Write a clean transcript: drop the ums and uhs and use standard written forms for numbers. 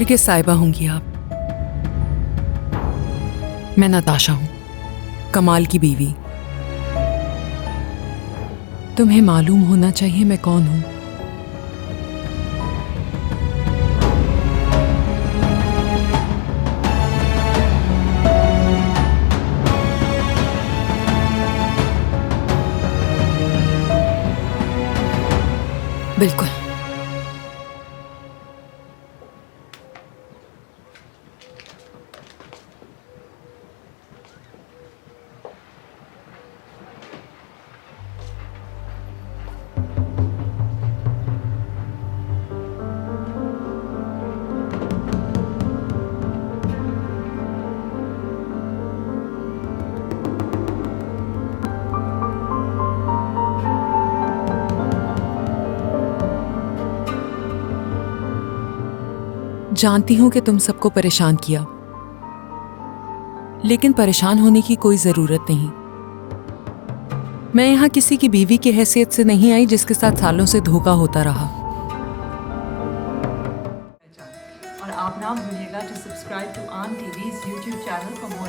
हरगिज़ साहिबा होंगी आप। मैं नताशा हूं, कमाल की बीवी। तुम्हें मालूम होना चाहिए मैं कौन हूं। बिल्कुल। जानती हूं कि तुम सबको परेशान किया, लेकिन परेशान होने की कोई जरूरत नहीं। मैं यहां किसी की बीवी की हैसियत से नहीं आई जिसके साथ सालों से धोखा होता रहा। और आप ना भूलिएगा टू सब्सक्राइब टू आन TVs YouTube channel for more